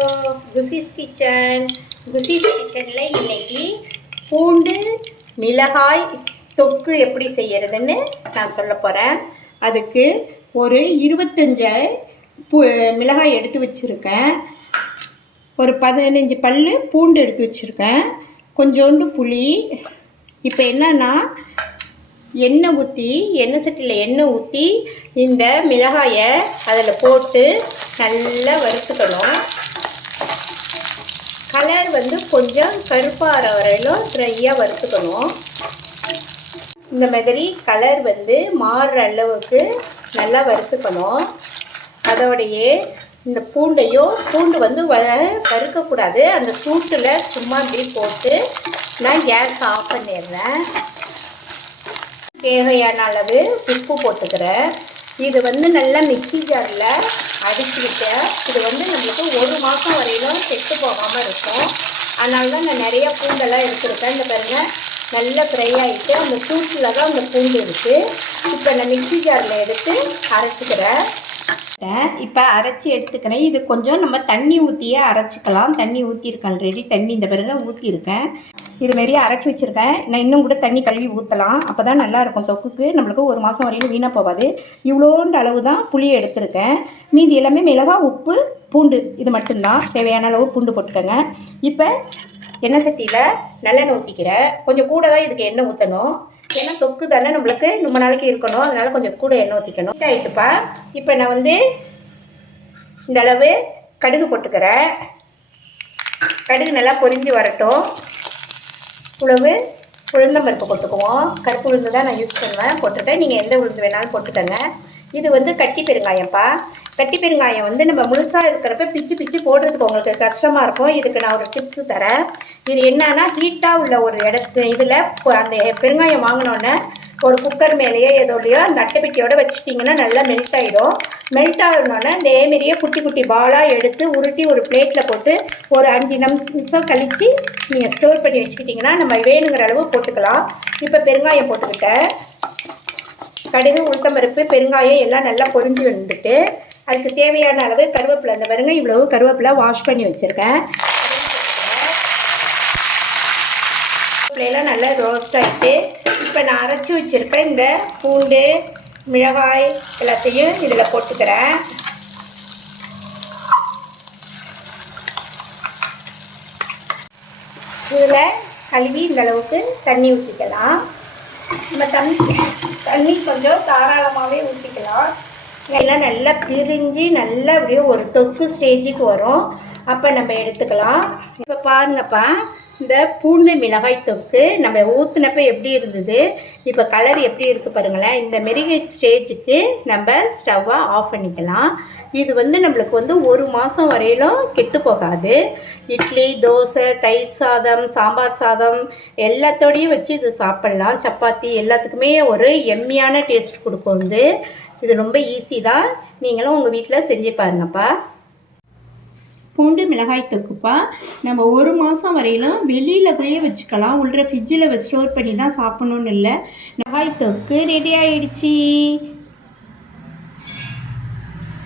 குசிஸ் கிச்சனில் இன்னைக்கு பூண்டு மிளகாய் தொக்கு எப்படி செய்யறதுன்னு நான் சொல்ல போகிறேன். அதுக்கு ஒரு 25 மிளகாய் எடுத்து வச்சுருக்கேன். ஒரு 15 பல் பூண்டு எடுத்து வச்சுருக்கேன். கொஞ்சோண்டு புளி. இப்போ என்னன்னா எண்ணெய் சட்டியில் எண்ணெய் ஊற்றி இந்த மிளகாயை அதில் போட்டு நல்லா வறுத்துக்கணும். கலர் கொஞ்சம் கருப்பாகிற வரையிலும் ட்ரையாக வறுத்துக்கணும். இந்த மாதிரி கலர் மாறுற அளவுக்கு நல்லா வறுத்துக்கணும். அதோடையே இந்த பூண்டு வறுக்கக்கூடாது. அந்த சூட்டில் சும்மா இப்படி போட்டு நான் கேஸ் ஆஃப் பண்ணிடுறேன். தேவையான அளவு உப்பு போட்டுக்கிறேன். இது நல்லா மிக்ஸி ஜாரில் அடிச்சுக்கிட்டேன். இது நம்மளுக்கு 1 மாதம் வரையிலும் கெட்டு போகாமல் இருக்கும். அதனால தான் நான் நிறையா பூண்டெல்லாம் எடுத்துருக்கேன். இந்த பாருங்கள், நல்லா ஃப்ரை ஆகிட்டு அந்த சூட்டில் தான் அந்த பூண்டு இருக்குது. இப்போ நான் மிக்ஸி ஜாரில் எடுத்து அரைச்சிக்கிறேன். இப்போ அரைச்சி எடுத்துக்கிறேன். இது கொஞ்சம் நம்ம தண்ணி ஊற்றியே அரைச்சிக்கலாம். தண்ணி ஊற்றிருக்கேன் ஆல்ரெடி. தண்ணி இந்த பிறகு ஊற்றிருக்கேன். இதுமாரி அரைச்சி வச்சுருக்கேன். நான் இன்னும் கூட தண்ணி கழுவி ஊற்றலாம். அப்போ தான் நல்லாயிருக்கும் தொக்குக்கு. நம்மளுக்கு 1 மாதம் வரையிலும் வீணாக போகாது. இவ்வளோண்டு அளவு தான் புளியை எடுத்துருக்கேன். மீதி எல்லாமே மிளகாய், உப்பு, பூண்டு இது மட்டும்தான். தேவையான அளவு பூண்டு போட்டுக்கோங்க. இப்போ எண்ணெய் சட்டியில் நல்லெண்ணெய் ஊற்றிக்கிறேன். கொஞ்சம் கூட தான் இதுக்கு எண்ணெய் ஊற்றணும். ஏன்னா தொக்கு தானே நம்மளுக்கு ரொம்ப நாளைக்கு இருக்கணும். அதனால் கொஞ்சம் கூட எண்ணெய் ஊற்றிக்கணும். ஆகிட்டுப்பா. இப்போ நான் இந்த அளவு கடுகு போட்டுக்கிறேன். கடுகு நல்லா பொரிஞ்சு வரட்டும். உழவு உளுந்தம்பருப்பு போட்டுக்குவோம். கருப்பு உளுந்து தான் நான் யூஸ் பண்ணுவேன். போட்டுட்டேன். நீங்கள் எந்த உளுந்து வேணாலும் போட்டுக்கோங்க. இது கட்டி பெருங்காயம்ப்பா. கட்டி பெருங்காயம் நம்ம முழுசாக இருக்கிறப்ப பிச்சு போடுறதுக்கு உங்களுக்கு கஷ்டமாக இருக்கும். இதுக்கு நான் ஒரு டிப்ஸு தரேன். இது என்னன்னா ஹீட்டாக உள்ள ஒரு இதில் அந்த பெருங்காயம் வாங்கினோன்னே ஒரு குக்கர் மேலேயோ ஏதோலையோ அந்த அட்டைப்பெட்டியோடு வச்சுட்டிங்கன்னா நல்லா மெல்ட் ஆகிடும். மெல்ட் ஆகிடணுன்னா இதேமாரியே குட்டி பாலாக எடுத்து உருட்டி ஒரு பிளேட்டில் போட்டு ஒரு 5 நிமிஷம் கழித்து நீங்கள் ஸ்டோர் பண்ணி வச்சுக்கிட்டிங்கன்னா நம்ம வேணுங்கிற அளவு போட்டுக்கலாம். இப்போ பெருங்காயம் போட்டுக்கிட்டேன். கடுகு, உளுத்தம்பருப்பு, பெருங்காயம் எல்லாம் நல்லா பொரிஞ்சு வந்துட்டு அதுக்கு தேவையான அளவு கருவேப்பிலை. அந்த பாருங்க, இவ்வளவு கருவேப்பிலை வாஷ் பண்ணி வச்சுருக்கேன். கருவேப்பிலையெல்லாம் நல்லா ரோஸ்ட் ஆகிட்டு இப்போ நான் அரைச்சி வச்சுருக்கேன் இந்த பூண்டு மிளகாய் எல்லாத்தையும் இதில் போட்டுக்கிறேன். இதில் கழுவி இந்த அளவுக்கு தண்ணி ஊற்றிக்கலாம். நம்ம தண்ணி கொஞ்சம் தாராளமாகவே ஊற்றிக்கலாம். எல்லாம் நல்லா பிரிஞ்சு நல்லா அப்படியே ஒரு தொக்கு ஸ்டேஜுக்கு வரும். அப்போ நம்ம எடுத்துக்கலாம். இப்போ பாருங்கப்பா, இந்த பூண்டு மிளகாய் தொக்கு நம்ம ஊற்றுனப்போ எப்படி இருந்தது, இப்போ கலர் எப்படி இருக்குது பாருங்களேன். இந்த மாரி ஸ்டேஜுக்கு நம்ம ஸ்டவ்வை ஆஃப் பண்ணிக்கலாம். இது நம்மளுக்கு 1 மாதம் வரையிலும் கெட்டு போகாது. இட்லி, தோசை, தயிர் சாதம், சாம்பார் சாதம் எல்லாத்தோடையும் வச்சு இது சாப்பிட்லாம். சப்பாத்தி எல்லாத்துக்குமே ஒரு எம்மியான டேஸ்ட் கொடுக்கும். இது ரொம்ப ஈஸி தான். நீங்களும் உங்கள் வீட்டில் செஞ்சு பாருங்கப்பா. பூண்டு மிளகாய் தொக்குப்பா. நம்ம 1 மாதம் வரையிலும் வெளியில் போய் வச்சுக்கலாம். உள்ள ஃப்ரிட்ஜில் ஸ்டோர் பண்ணி தான் சாப்பிட்ணுன்னு இல்லை. மிளகாய் தொக்கு ரெடி ஆகிடுச்சி.